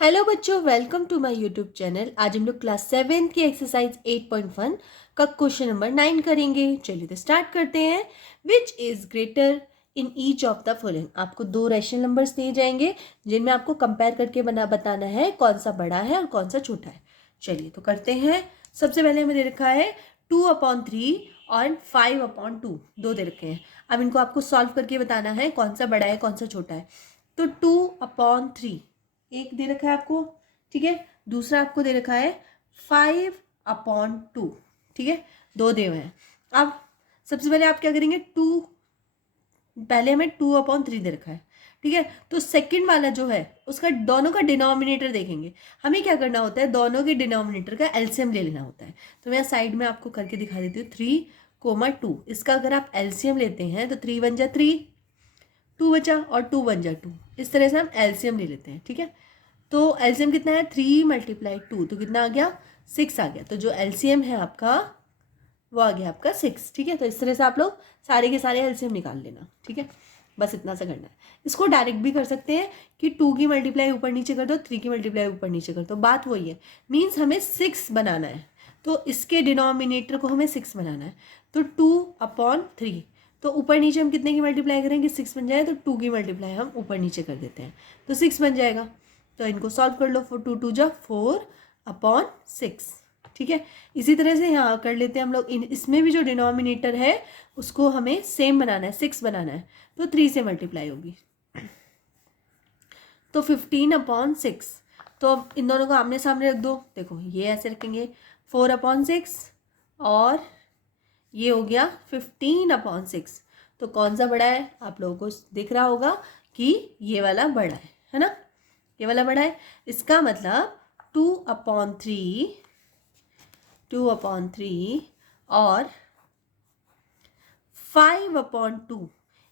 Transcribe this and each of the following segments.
Hello बच्चों, welcome to my YouTube channel. आज हम लोग क्लास 7 की एक्सरसाइज 8.1 का क्वेश्चन नंबर 9 करेंगे। चलिए तो स्टार्ट करते हैं। Which is greater in each of the following. आपको दो रैशनल नंबर्स दिए जाएंगे जिनमें आपको कंपेयर करके बताना है कौन सा बड़ा है और कौन सा छोटा है। चलिए तो करते हैं। सबसे पहले हमें दे रखा है 2/3 और 5/2, दो दे रखे हैं। अब इनको आपको सॉल्व करके बताना है कौन सा बड़ा है कौन सा छोटा है। तो 2/3 एक दे रखा है आपको, ठीक है। दूसरा आपको दे रखा है 5/2, ठीक है। दो दे हुए हैं। अब सबसे पहले आप क्या करेंगे, पहले हमें 2/3 दे रखा है, ठीक है। तो सेकंड वाला जो है उसका दोनों का डिनोमिनेटर देखेंगे। हमें क्या करना होता है, दोनों के डिनोमिनेटर का एलसीएम ले लेना होता है। तो मैं साइड में आपको करके दिखा देती हूँ। 3, 2, इसका अगर आप एलसीएम लेते हैं तो 3 1 जा 3, 2 बचा और 2 1 जा 2। इस तरह से हम एलसीएम ले लेते हैं, ठीक है। तो एलसीएम कितना है, 3 × 2, तो कितना आ गया, 6 आ गया। तो जो एलसीएम है आपका वो आ गया आपका 6, ठीक है। तो इस तरह से आप लोग सारे के सारे एलसीएम निकाल लेना, ठीक है। बस इतना सा करना है। इसको डायरेक्ट भी कर सकते हैं कि 2 की मल्टीप्लाई ऊपर नीचे कर दो, 3 की मल्टीप्लाई ऊपर नीचे कर दो, बात वही है। मीन्स हमें 6 बनाना है, तो इसके डिनोमिनेटर को हमें 6 बनाना है। तो 2/3, तो ऊपर नीचे हम कितने की मल्टीप्लाई करेंगे, 6 बन जाए, तो 2 की मल्टीप्लाई हम ऊपर नीचे कर देते हैं, तो 6 बन जाएगा। तो इनको सॉल्व कर लो। 2 2 जा 4/6, ठीक है। इसी तरह से यहाँ कर लेते हैं हम लोग। इसमें भी जो डिनोमिनेटर है उसको हमें सेम बनाना है, 6 बनाना है, तो 3 से मल्टीप्लाई होगी, तो 15/6। तो अब इन दोनों को आमने सामने रख दो। देखो ये ऐसे रखेंगे, 4/6 और ये हो गया 15/6। तो कौन सा बड़ा है, आप लोगों को दिख रहा होगा कि ये वाला बड़ा है ना, ये वाला बड़ा है। इसका मतलब 2/3 और 5/2,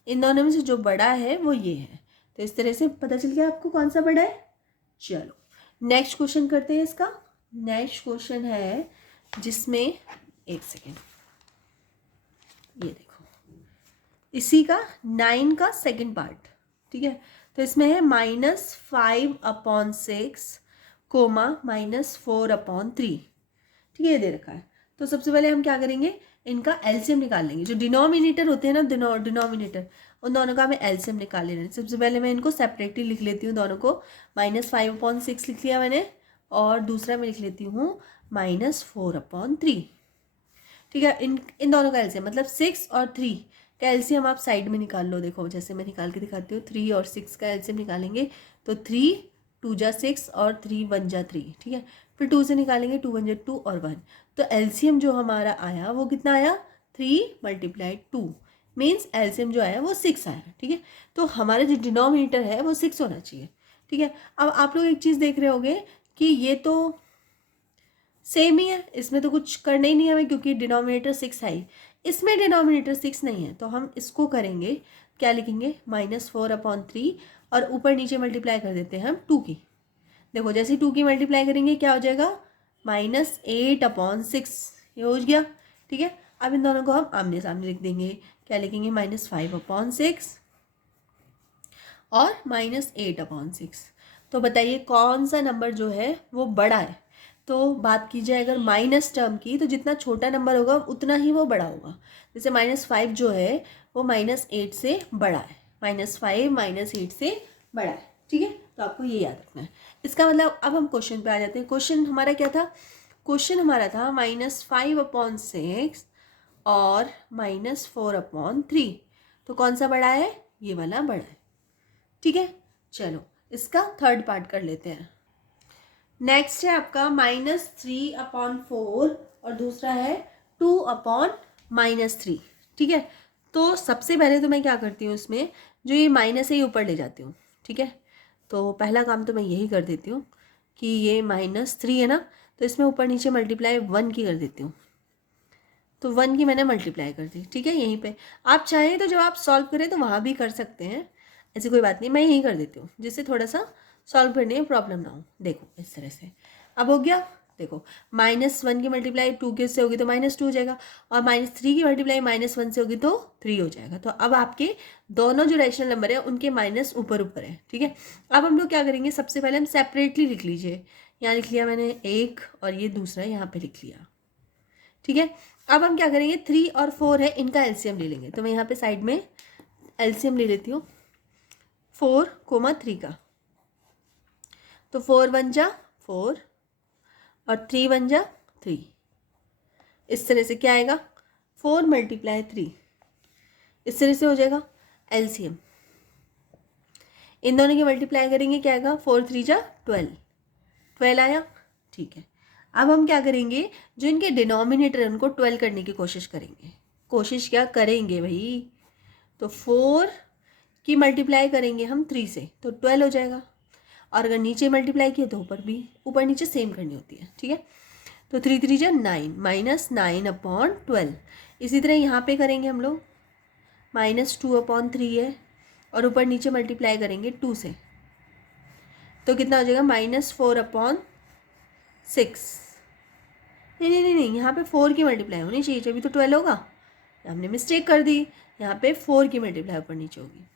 इन दोनों में से जो बड़ा है वो ये है। तो इस तरह से पता चल गया आपको कौन सा बड़ा है। चलो नेक्स्ट क्वेश्चन करते हैं इसका। नेक्स्ट क्वेश्चन है जिसमें, एक सेकेंड, ये देखो इसी का 9 का सेकंड पार्ट, ठीक है। तो इसमें है -5/6, -4/3, ठीक है, ये दे रखा है। तो सबसे पहले हम क्या करेंगे, इनका एलसीएम निकाल लेंगे। जो डिनोमिनेटर होते हैं ना, डिनोमिनेटर, उन दोनों का हमें एलसीएम निकाल लेना है। सबसे पहले मैं इनको सेपरेटली लिख लेती हूँ दोनों को। -5/6 लिख लिया मैंने, और दूसरा मैं लिख लेती हूँ -4/3, ठीक है। इन दोनों का एलसीएम मतलब 6 और 3 का एलसीएम आप साइड में निकाल लो। देखो जैसे मैं निकाल के दिखाती हूँ। 3 और 6 का एलसीएम निकालेंगे तो 3 2 जा 6 और 3 1 जा 3, ठीक है। फिर 2 से निकालेंगे, 2 1 जा 2 और 1। तो एलसीएम जो हमारा आया वो कितना आया, 3 × 2, मीन्स एलसीएम जो आया वो 6 आया, ठीक है। तो हमारा जो डिनोमिनेटर है वो 6 होना चाहिए, ठीक है। अब आप लोग एक चीज़ देख रहे होंगे कि ये तो सेम ही है, इसमें तो कुछ करना ही नहीं है हमें, क्योंकि डिनोमिनेटर 6 है ही। इसमें डिनोमिनेटर 6 नहीं है, तो हम इसको करेंगे, क्या लिखेंगे, -4/3, और ऊपर नीचे मल्टीप्लाई कर देते हैं हम 2 की। देखो जैसे 2 की मल्टीप्लाई करेंगे क्या हो जाएगा, -8/6, ये हो गया, ठीक है। अब इन दोनों को हम आमने सामने लिख देंगे। क्या लिखेंगे, -5/6 और -8/6। तो बताइए कौन सा नंबर जो है वो बड़ा है। तो बात की जाए अगर माइनस टर्म की, तो जितना छोटा नंबर होगा उतना ही वो बड़ा होगा। जैसे -5 जो है वो -8 से बड़ा है, -5 -8 से बड़ा है, ठीक है। तो आपको ये याद रखना है। इसका मतलब अब हम क्वेश्चन पे आ जाते हैं। क्वेश्चन हमारा क्या था, क्वेश्चन हमारा था -5/6 और -4/3। तो कौन सा बड़ा है, ये वाला बड़ा है, ठीक है। चलो इसका थर्ड पार्ट कर लेते हैं। नेक्स्ट है आपका -3/4 और दूसरा है 2/-3, ठीक है। तो सबसे पहले तो मैं क्या करती हूँ, इसमें जो ये माइनस है ये ऊपर ले जाती हूँ, ठीक है। तो पहला काम तो मैं यही कर देती हूँ कि ये -3 है ना, तो इसमें ऊपर नीचे मल्टीप्लाई 1 की कर देती हूँ। तो 1 की मैंने मल्टीप्लाई कर दी, ठीक है। यहीं पे आप चाहें तो जब आप सॉल्व करें तो वहाँ भी कर सकते हैं, ऐसी कोई बात नहीं। मैं यहीं कर देती हूँ जिससे थोड़ा सा सॉल्व करने में प्रॉब्लम ना हो। देखो इस तरह से अब हो गया। देखो -1 की मल्टीप्लाई 2 के से होगी तो -2 हो जाएगा, और -3 की मल्टीप्लाई -1 से होगी तो 3 हो जाएगा। तो अब आपके दोनों जो रैशनल नंबर है उनके माइनस ऊपर ऊपर है, ठीक है। अब हम लोग क्या करेंगे, सबसे पहले हम सेपरेटली लिख लीजिए। यहाँ लिख लिया मैंने 1 और ये दूसरा यहाँ पे लिख लिया, ठीक है। अब हम क्या करेंगे, 3 और 4 है, इनका एलसीएम ले लेंगे। तो मैं यहाँ पे साइड में एलसीएम ले लेती हूँ 4, 3 का। तो 4 1 जा 4 और 3 1 जा 3। इस तरह से क्या आएगा, 4 × 3, इस तरह से हो जाएगा एलसीएम। इन दोनों की मल्टीप्लाई करेंगे, क्या आएगा, 4 3 जा 12 आया, ठीक है। अब हम क्या करेंगे, जो इनके डिनोमिनेटर है उनको 12 करने की कोशिश करेंगे। कोशिश क्या करेंगे भाई, तो 4 की मल्टीप्लाई करेंगे हम 3 से तो 12 हो जाएगा, और अगर नीचे मल्टीप्लाई किए तो ऊपर भी, ऊपर नीचे सेम करनी होती है, ठीक है। तो 3 3 जा 9, -9/12। इसी तरह यहाँ पे करेंगे हम लोग, -2/3 है, और ऊपर नीचे मल्टीप्लाई करेंगे 2 से तो कितना हो जाएगा, -4/6। नहीं, यहाँ पे 4 की मल्टीप्लाई होनी चाहिए, अभी तो 12 होगा, हमने मिस्टेक कर दी। यहाँ पे 4 की मल्टीप्लाई ऊपर नीचे होगी,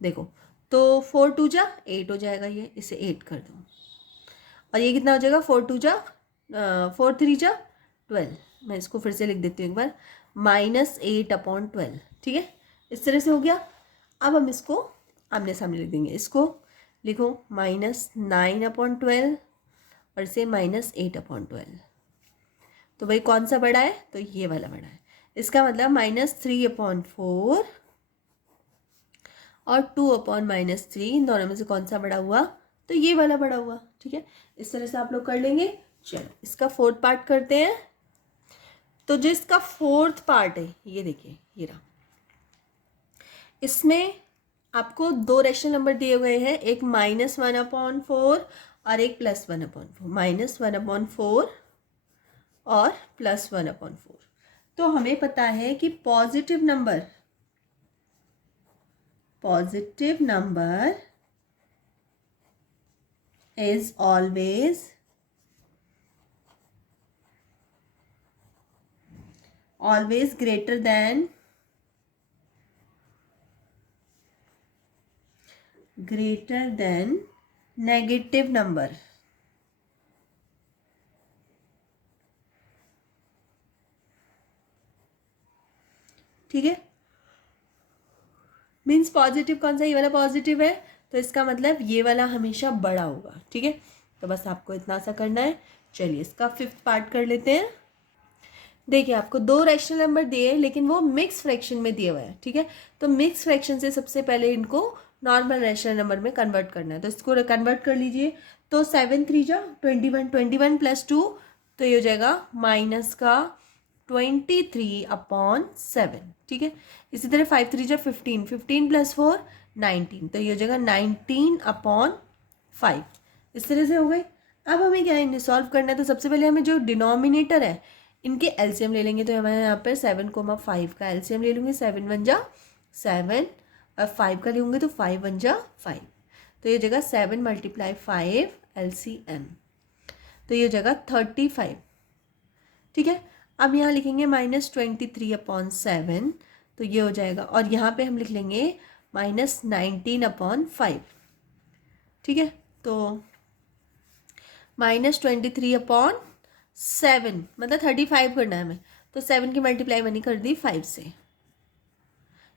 देखो। तो 4 2 जा 8 हो जाएगा, ये इसे 8 कर दो, और ये कितना हो जाएगा, 4 2 जा 4 3 जा 12। मैं इसको फिर से लिख देती हूँ एक बार, -8/12, ठीक है। इस तरह से हो गया। अब हम इसको आमने सामने लिख देंगे, इसको लिखो -9/12 और इसे -8/12। तो भाई कौन सा बड़ा है, तो ये वाला बड़ा है। इसका मतलब -3/4 और 2/-3, इन दोनों में से कौन सा बड़ा हुआ, तो ये वाला बड़ा हुआ, ठीक है। इस तरह से आप लोग कर लेंगे। चलो इसका 4th पार्ट करते हैं। तो जो इसका 4th पार्ट है, ये देखिए, ये रहा। इसमें आपको 2 रैशनल नंबर दिए हुए हैं, एक -1/4 और एक +1/4, -1/4 और +1/4। तो हमें पता है कि positive number is always greater than negative number. ठीक है, मीन्स पॉजिटिव कौन सा, ये वाला पॉजिटिव है, तो इसका मतलब ये वाला हमेशा बड़ा होगा, ठीक है। तो बस आपको इतना सा करना है। चलिए इसका 5th पार्ट कर लेते हैं। देखिए आपको 2 रैशनल नंबर दिए, लेकिन वो मिक्स फ्रैक्शन में दिए हुए हैं, ठीक है। तो मिक्स फ्रैक्शन से सबसे पहले इनको नॉर्मल रैशनल नंबर में कन्वर्ट करना है, तो इसको कन्वर्ट कर लीजिए। तो 7 3 जा 21, 21 + 2, तो ये हो जाएगा -23/7, ठीक है। इसी तरह 5 3 जा 15, 15 + 4 19, तो ये हो जाएगा 19/5। इस तरह से हो गई। अब हमें क्या है, सॉल्व करना है। तो सबसे पहले हमें जो डिनोमिनेटर है इनके एलसीएम ले लेंगे। तो हमारे यहाँ पर 7,5 का एलसीएम ले लूँगी, 7 1 जा 7 और 5 का लूँगी तो 5 1 जा 5, तो ये जगह 7 × 5 एलसीएम, तो ये जगह 35, ठीक है। अब यहाँ लिखेंगे -23/7, तो ये हो जाएगा, और यहाँ पे हम लिख लेंगे -19/5, ठीक है। तो -23/7 मतलब 35 करना है हमें, तो 7 की मल्टीप्लाई मैंने कर दी 5 से,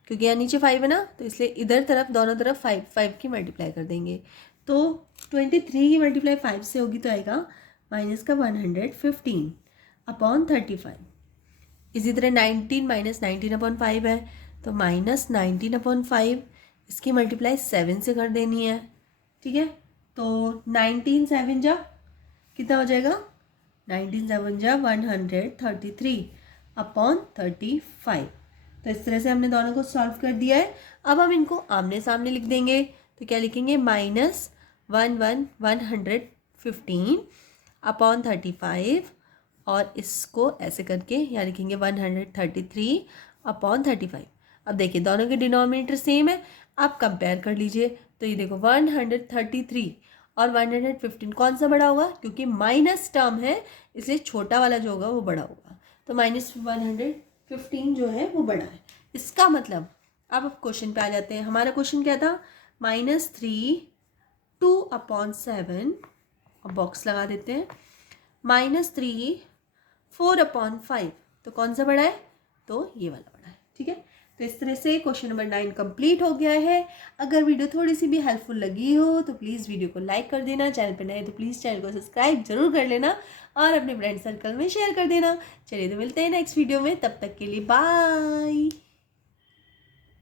क्योंकि यहाँ नीचे 5 है ना, तो इसलिए इधर तरफ दोनों तरफ 5 की मल्टीप्लाई कर देंगे। तो 23 की मल्टीप्लाई 5 से होगी तो आएगा -115/35। इसी तरह 19 -19/5 है, तो -19/5, इसकी मल्टीप्लाई 7 से कर देनी है, ठीक है। तो 19 7 जा कितना हो जाएगा, 19 7 जा 133/35। तो इस तरह से हमने दोनों को सॉल्व कर दिया है। अब हम इनको आमने सामने लिख देंगे। तो क्या लिखेंगे, -115/35, और इसको ऐसे करके यहाँ लिखेंगे 133/35। अब देखिए दोनों के डिनोमिनेटर सेम है, आप कंपेयर कर लीजिए। तो ये देखो 133 और 115 कौन सा बड़ा होगा, क्योंकि माइनस टर्म है इसलिए छोटा वाला जो होगा वो बड़ा होगा, तो -115 जो है वो बड़ा है। इसका मतलब अब क्वेश्चन पे आ जाते हैं। हमारा क्वेश्चन क्या था, -3 2/7, अब बॉक्स लगा देते हैं, -3 4/5, तो कौन सा बड़ा है, तो ये वाला बड़ा है। ठीक है, तो इस तरह से क्वेश्चन नंबर 9 कंप्लीट हो गया है। अगर वीडियो थोड़ी सी भी हेल्पफुल लगी हो तो प्लीज़ वीडियो को लाइक कर देना, चैनल पर नए तो प्लीज़ चैनल को सब्सक्राइब जरूर कर लेना और अपने फ्रेंड सर्कल में शेयर कर देना। चलिए तो मिलते हैं नेक्स्ट वीडियो में, तब तक के लिए बाय।